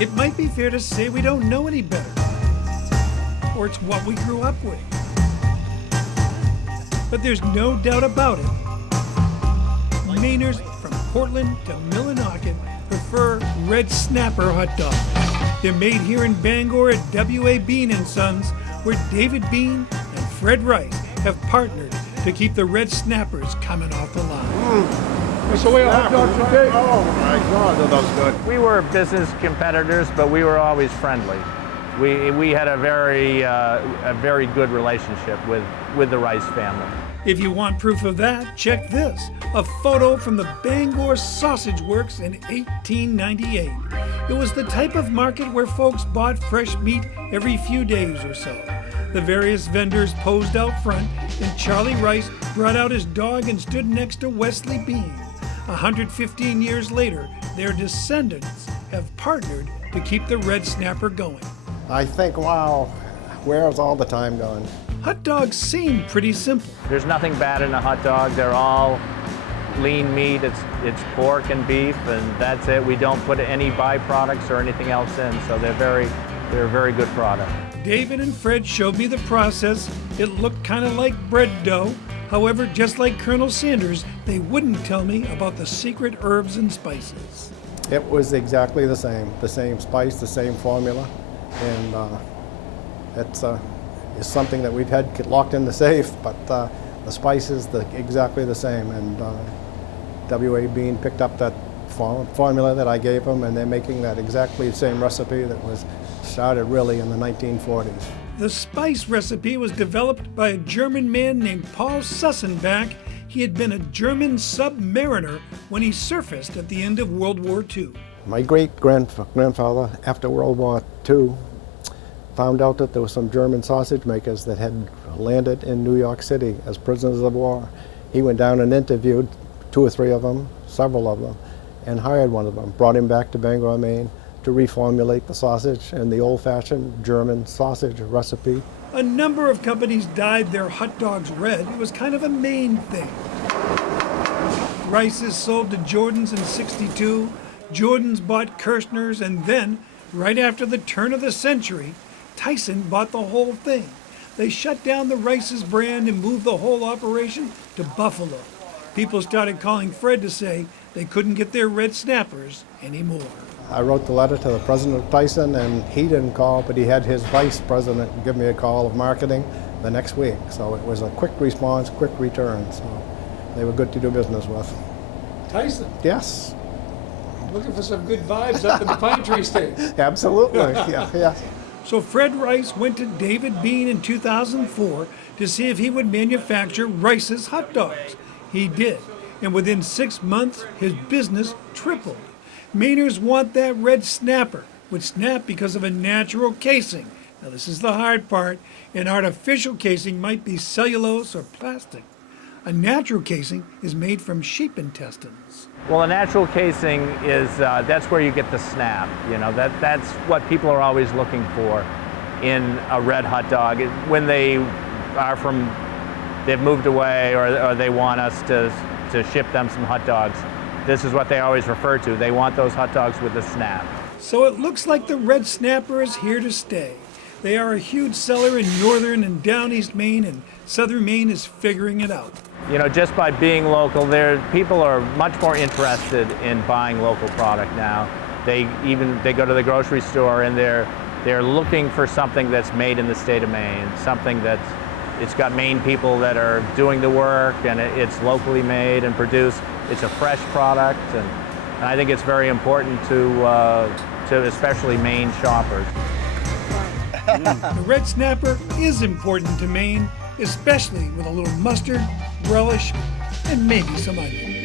It might be fair to say we don't know any better, or it's what we grew up with. But there's no doubt about it. Mainers from Portland to Millinocket prefer Red Snapper hot dogs. They're made here in Bangor at W.A. Bean & Sons, where David Bean and Fred Rice have partnered to keep the Red Snappers coming off the line. That's the way a hot dog should be. Oh my God, that was good. We were business competitors, but we were always friendly. We had a very good relationship with the Rice family. If you want proof of that, check this, a photo from the Bangor Sausage Works in 1898. It was the type of market where folks bought fresh meat every few days or so. The various vendors posed out front, and Charlie Rice brought out his dog and stood next to Wesley Bean. 115 years later, their descendants have partnered to keep the Red Snapper going. I think, wow, where's all the time gone? Hot dogs seem pretty simple. There's nothing bad in a hot dog. They're all lean meat. It's pork and beef, and that's it. We don't put any byproducts or anything else in, so they're a very good product. David and Fred showed me the process. It looked kind of like bread dough. However, just like Colonel Sanders, they wouldn't tell me about the secret herbs and spices. It was exactly the same spice, the same formula, and it's something that we've had locked in the safe, but the spice is exactly the same, and W.A. Bean picked up that formula that I gave them, and they're making that exactly the same recipe that was started really in the 1940s. The spice recipe was developed by a German man named Paul Sussenbach. He had been a German submariner when he surfaced at the end of World War II. My great-grandfather, after World War II, found out that there were some German sausage makers that had landed in New York City as prisoners of war. He went down and interviewed 2 or 3 of them, several of them, and hired one of them, brought him back to Bangor, Maine, to reformulate the sausage in the old-fashioned German sausage recipe. A number of companies dyed their hot dogs red. It was kind of a Maine thing. Rice's sold to Jordan's in '62. Jordan's bought Kirshner's, and then, right after the turn of the century, Tyson bought the whole thing. They shut down the Rice's brand and moved the whole operation to Buffalo. People started calling Fred to say they couldn't get their Red Snappers anymore. I wrote the letter to the president of Tyson, and he didn't call, but he had his vice president give me a call of marketing the next week. So it was a quick response, quick return. So they were good to do business with. Tyson, Yes, looking for some good vibes up in the Pine Tree State. absolutely. Yeah. So Fred Rice went to David Bean in 2004 to see if he would manufacture Rice's hot dogs. He did, and within 6 months, his business tripled. Mainers want that Red Snapper, which snap because of a natural casing. Now this is the hard part. An artificial casing might be cellulose or plastic. A natural casing is made from sheep intestines. Well, a natural casing is, that's where you get the snap. You know, that's what people are always looking for in a red hot dog. When they've moved away or they want us to ship them some hot dogs, this is what they always refer to. They want those hot dogs with the snap. So it looks like the Red Snapper is here to stay. They are a huge seller in northern and down east Maine, and southern Maine is figuring it out. You know, just by being local, people are much more interested in buying local product now. They go to the grocery store and they're looking for something that's made in the state of Maine, something it's got Maine people that are doing the work, and it's locally made and produced. It's a fresh product, and I think it's very important to especially Maine shoppers. The Red Snapper is important to Maine, especially with a little mustard, relish, and maybe some onion.